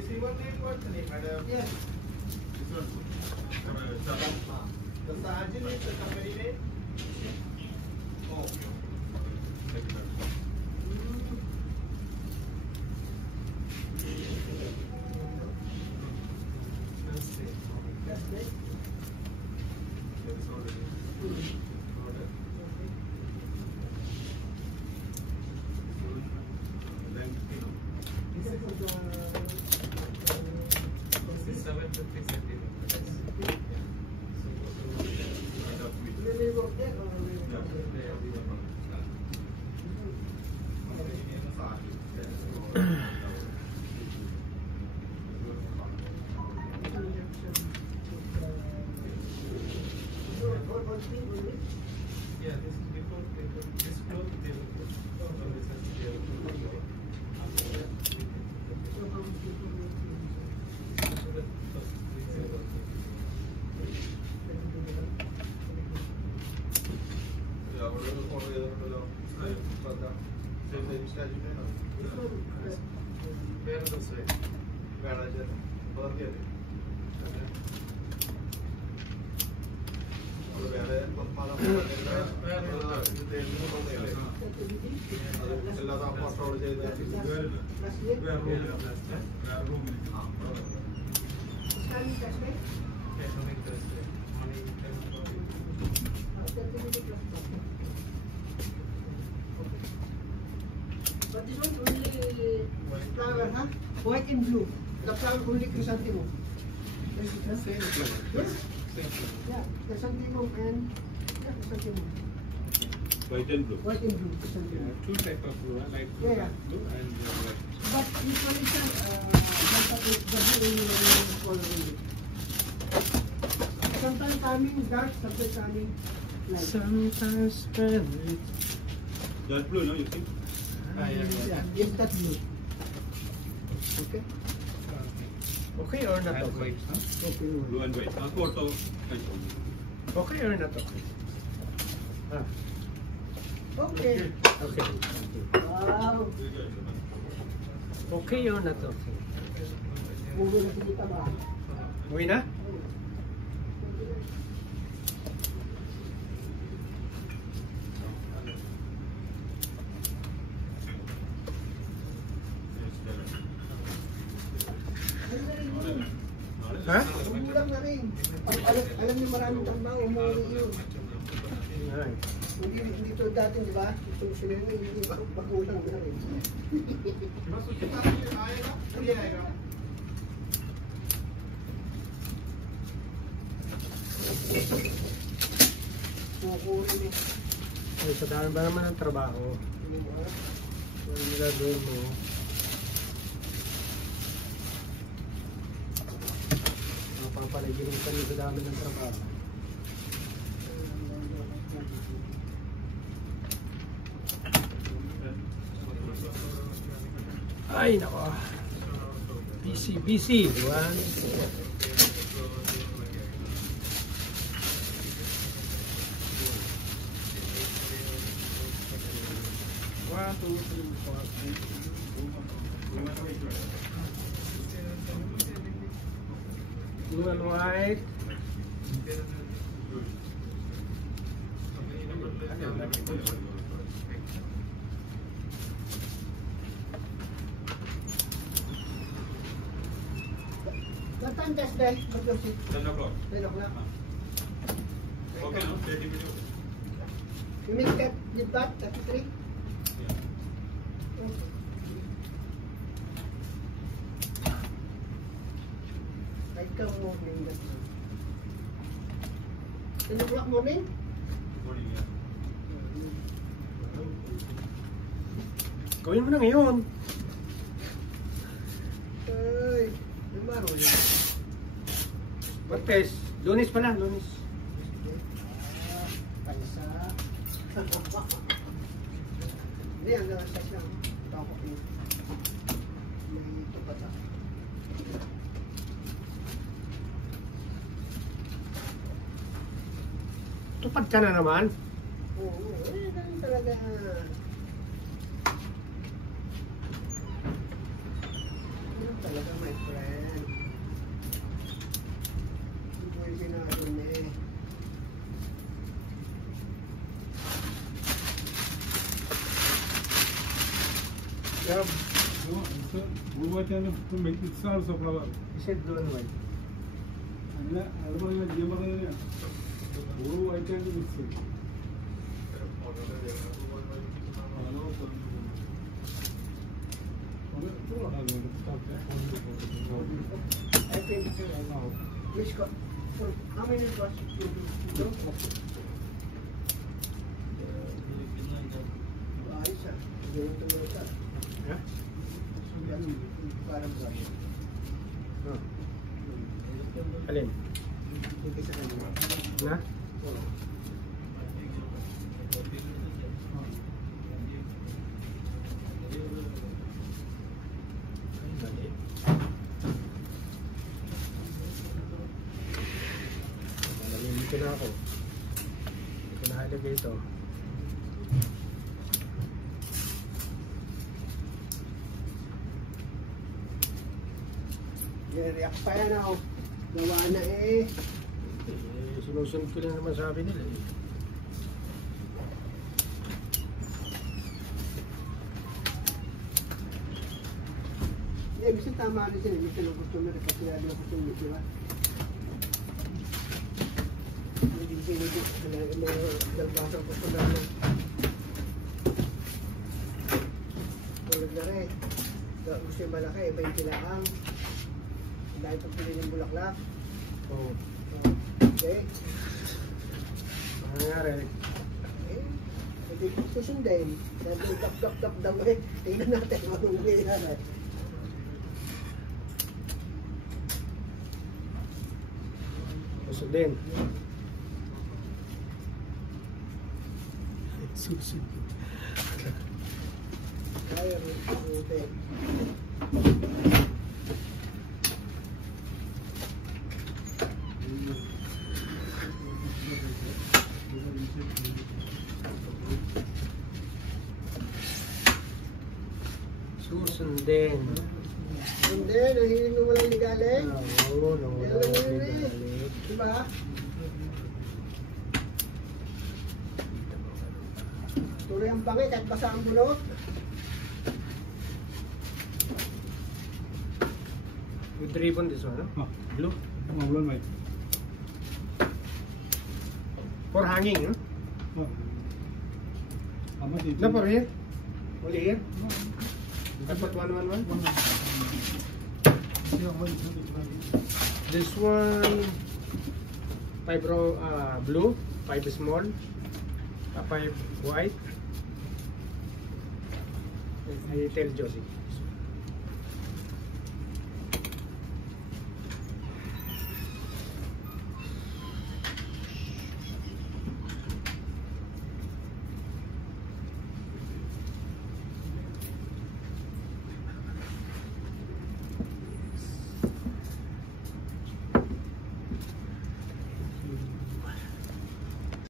receiver name what name, madam? Yes. This one. The Sajin is the company name? Oh, okay. Thank you, madam. Yeah, this is before this close they will put this is there. But this one only flower, huh? White and blue. The flower only chrysanthemum. Same flower. Yes? Yeah, chrysanthemum and chrysanthemum. White and blue. White and blue chrysanthemum. Two type of blue, like blue and white. But usually, sir, the blue color only. Sometimes coming dark, sometimes coming light. Sometimes red. Dark blue, no, you think? Yeah, yes, that's blue. Okay? Okay or not okay? Okay. Blue and white. Photo. Okay or not okay? Ah, Okay. okay. Wow. Okay or not okay? Uwi na si Tita ba? Uwi na? Ha? Umulang na rin. Alam niyo maraming trabaho, umuwi yun. Ay. Hindi to dati, di ba? Itong sinunod, hindi bagulang na rin. Kukunin eh. Ay, sa dami ba naman ang trabaho? Ano nilagawin mo? Papapaligirin ka rin sa dami ng trabaho. Ay, nako. Busy. One. Blue and white. What time test day? 10 o'clock. 10 o'clock. Okay, no? 30 minutes. You make that, did that, 33? Ikaw morning that. 10 o'clock morning? Morning, yeah. Gawin mo na ngayon. Ay, lumaro yun. Martes. Lunes pala, Lunes. Pansa. Hindi, ang nasa siya. Tapos yun. May tupat sa. Tupad ka na naman. Oo, ganun talaga. Yung Talaga, my friend. Pwede na rin eh. Yeah, no, it's a blue white and to make it also flower. You said blue and white. അല്ല അത് പറഞ്ഞ ജീവൻ പറഞ്ഞ blue white and mix I think which got for how many was you do? Isa. Ganito mo isa. Parang brush. Alin? Hindi sa kanila. Na? Dito na ako. Dito na ilagay ito. React pa yan ako. Gawa na eh. Sinusunod ko lang naman sabi nila eh. Hindi, bisa tama rin sila. Bisa ng customer kasi lalo ng customer, di ba? Hindi pinigit. May dalbasang customer na. Tulad na rin. Gusto yung malaki, 20 lang. Dahil pag pili ng bulaklak. Oo. Okay. Ano nangyari? Eh, hindi ko susundin. Sabi, tap eh. Tingnan natin kung anong nangyayari. Susundin. Susundin. Kaya mo susundin. Susundin. Hindi, nahilig mo walang ligalig. Oo, nawala Yan lang ako yun eh. bigalik. Diba? Tuloy ang bangi kahit basa ang bunot. With ribbon this one, huh? Blue? blue and white. For hanging, huh? How much is No, it? for here? Only here? I put one. Yeah, what is it? This one, 5 blue, 5 small, 5 white. I tell Josie.